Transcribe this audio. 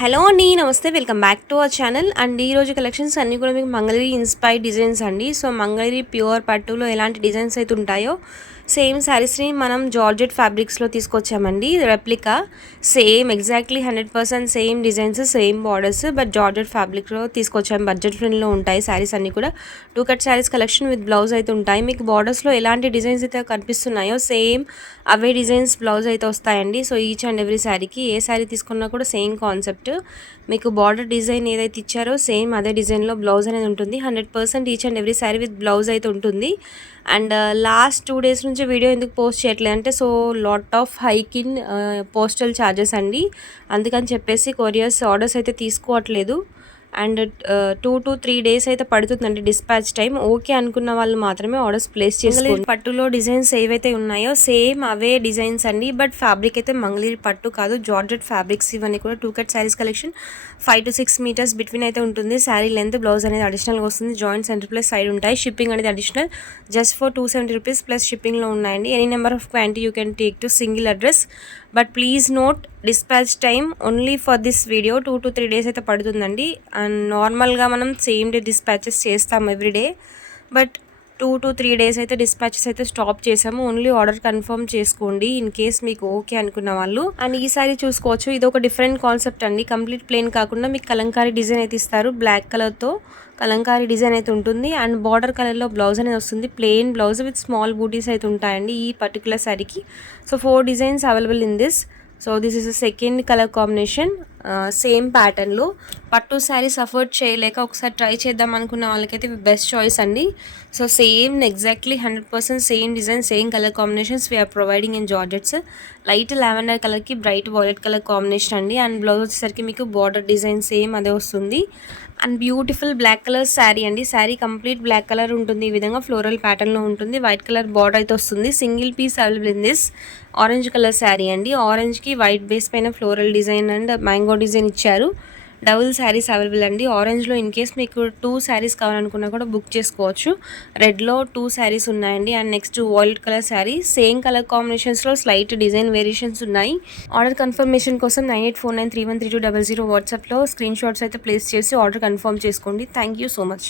Hello అండి, నమస్తే. Welcome back to our channel. And ఈ రోజు కలెక్షన్స్ అన్నీ కూడా మీకు మంగళగిరి ఇన్స్పైర్డ్ డిజైన్స్ అండి. సో మంగళగిరి ప్యూర్ పట్టులో ఎలాంటి డిజైన్స్ అయితే ఉంటాయో సేమ్ శారీస్ని మనం జార్జెట్ ఫ్యాబ్రిక్స్లో తీసుకొచ్చామండి. Replica same exactly 100% same designs, same borders, but georgette ఫ్యాబ్రిక్లో తీసుకొచ్చాము. బడ్జెట్ ఫ్రెండ్లో ఉంటాయి శారీస్ అన్నీ కూడా. 2 cut saris collection with blouse అయితే ఉంటాయి. మీకు బార్డర్స్లో ఎలాంటి డిజైన్స్ అయితే కనిపిస్తున్నాయో సేమ్ అవే డిజైన్స్ బ్లౌజ్ అయితే వస్తాయండి. సో ఈచ్ అండ్ ఎవ్రీ శారీకి ఏ శారీ తీసుకున్నా కూడా సేమ్ కాన్సెప్ట్. మీకు బార్డర్ డిజైన్ ఏదైతే ఇచ్చారో సేమ్ అదే డిజైన్లో బ్లౌజ్ అనేది ఉంటుంది. 100% each and every sari with blouse అయితే ఉంటుంది. అండ్ లాస్ట్ 2 డేస్ నుంచి వీడియో ఎందుకు పోస్ట్ చేయట్లేదు అంటే, so lot of hike in postal charges అండి. అందుకని చెప్పేసి కొరియర్స్ ఆర్డర్స్ అయితే తీసుకోవట్లేదు. అండ్ 2 to 3 డేస్ అయితే పడుతుందండి డిస్పాచ్ టైం. ఓకే అనుకున్న వాళ్ళు మాత్రమే ఆర్డర్స్ ప్లేస్ చేసుకోండి. పట్టులో డిజైన్స్ ఏవైతే ఉన్నాయో సేమ్ అవే డిజైన్స్ అండి, బట్ ఫ్యాబ్రిక్ అయితే మంగళగిరి పట్టు కాదు, జార్జెట్ ఫ్యాబ్రిక్స్. ఇవన్నీ కూడా 2 cut saris collection 5 to 6 meters between అయితే ఉంటుంది. శారీ లెంత్, బ్లౌజ్ అనేది అడిషనల్గా వస్తుంది. జాయింట్ సెంటర్ ప్లస్ సైడ్ ఉంటాయి. షిప్పింగ్ అనేది additional just for 270 rupees plus షిప్పింగ్లో ఉన్నాయండి. Any number of quantity you can take to single address, but please note dispatch time only for this video 2 to 3 days అయితే పడుతుందండి. And నార్మల్గా మనం same day dispatches చేస్తాం everyday, but 2 to 3 days అయితే dispatches అయితే stop చేసాము. Only order confirm చేసుకోండి in case మీకు ఓకే అనుకున్న వాళ్ళు. అండ్ ఈ సారీ చూసుకోవచ్చు, ఇది ఒక డిఫరెంట్ కాన్సెప్ట్ అండి. కంప్లీట్ ప్లెయిన్ కాకుండా మీకు కలంకారీ డిజైన్ అయితే ఇస్తారు. బ్లాక్ కలర్తో కలంకారీ డిజైన్ అయితే ఉంటుంది. అండ్ బార్డర్ కలర్లో బ్లౌజ్ అనేది వస్తుంది. ప్లెయిన్ బ్లౌజ్ విత్ స్మాల్ బూటీస్ అయితే ఉంటాయండి ఈ పర్టికులర్ శారీకి. So 4 designs available in this. So this is a second colour combination. Same ప్యాటర్న్లో పట్టు శారీస్ అఫోర్డ్ చేయలేక ఒకసారి ట్రై చేద్దాం అనుకున్న వాళ్ళకైతే బెస్ట్ చాయిస్ అండి. So same exactly 100% same design, same colour combinations we are providing in georgettes. Light lavender కలర్కి bright violet colour combination అండి. అండ్ బ్లౌజ్ వచ్చేసరికి మీకు బార్డర్ డిజైన్ సేమ్ అదే వస్తుంది. And beautiful black colour sari అండి. శారీ కంప్లీట్ బ్లాక్ కలర్ ఉంటుంది. ఈ విధంగా ఫ్లోరల్ ప్యాటర్న్లో ఉంటుంది. వైట్ కలర్ బార్డర్ అయితే వస్తుంది. Single piece available in this. Orange colour sari అండి. ఆరెంజ్కి వైట్ బేస్ పైన floral design and mango design ఇచ్చారు. డబుల్ శారీస్ అవైలబుల్ అండి. ఆరెంజ్లో ఇన్ కేస్ మీకు 2 శారీస్ కావాలనుకున్నా కూడా బుక్ చేసుకోవచ్చు. రెడ్లో 2 శారీస్ ఉన్నాయండి. And next violet colour sari, same colour కాంబినేషన్స్లో స్లైట్ డిజైన్ వేరియేషన్స్ ఉన్నాయి. ఆర్డర్ కన్ఫర్మేషన్ కోసం 9849313200 వాట్సాప్లో స్క్రీన్ షాట్స్ అయితే ప్లేస్ చేసి ఆర్డర్ కన్ఫర్మ్ చేసుకోండి. Thank you so much.